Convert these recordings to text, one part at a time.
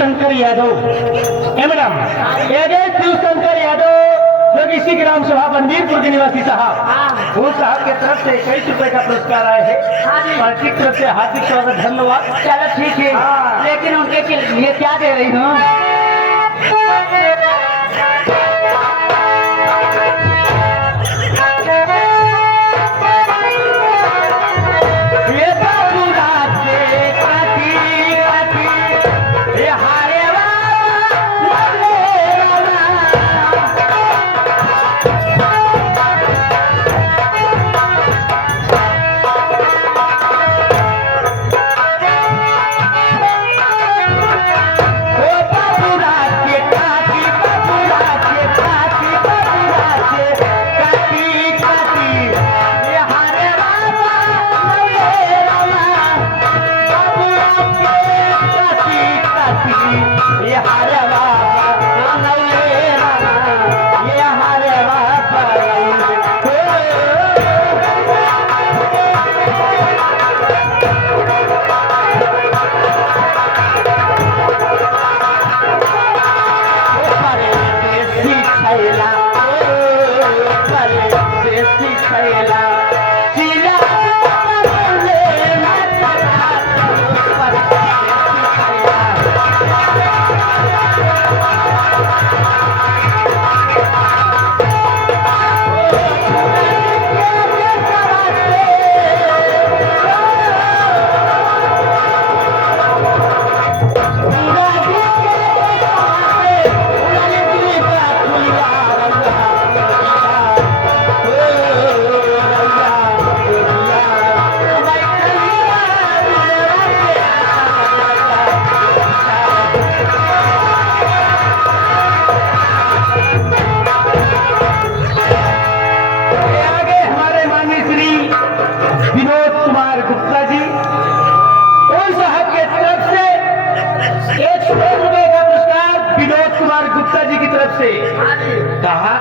शंकर यादव मैडम शिव शंकर यादव जो कि इसी ग्राम सभा बंदीपुर के निवासी साहब वो साहब के तरफ से 21 रुपए का पुरस्कार आए हैं। पार्टी की तरफ से हार्दिक स्वागत, धन्यवाद। चलो ठीक है, लेकिन उनके लिए क्या दे रही हूँ?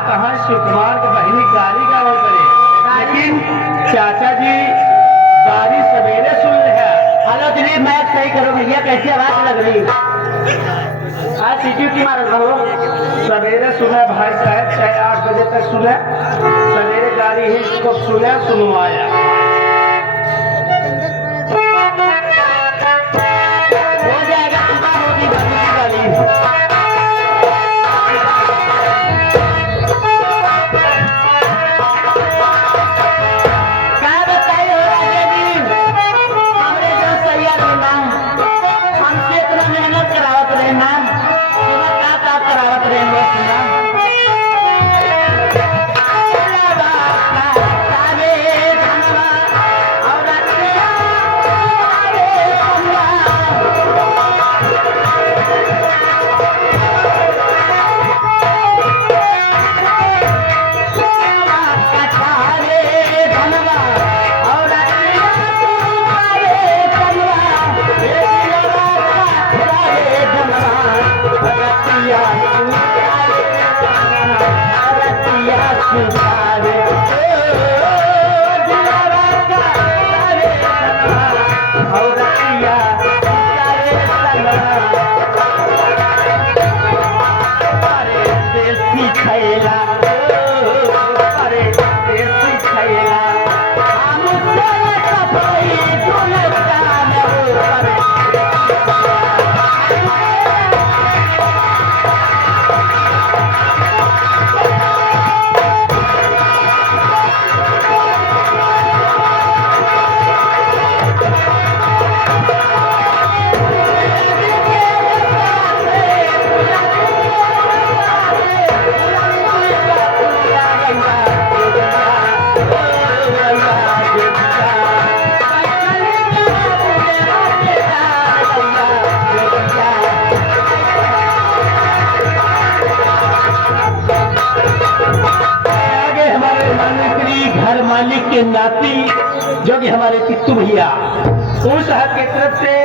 कहाँ शिव कुमार की बहनी गाड़ी का वो करे, लेकिन चाचा जी गाड़ी सवेरे सुन है। हेलो दिलीप, मैं सही करो भैया, कैसी आवाज लग रही? आज सीटी मार रहा हो। सवेरे सुना भाई साहब, 6-8 बजे तक सुना, सवेरे गाड़ी ही इसको सुना सुनवाया। हो जाएगा, सुबह होगी गाड़ी। के नाती जो कि हमारे पित्तू भैया उस साहब की तरफ से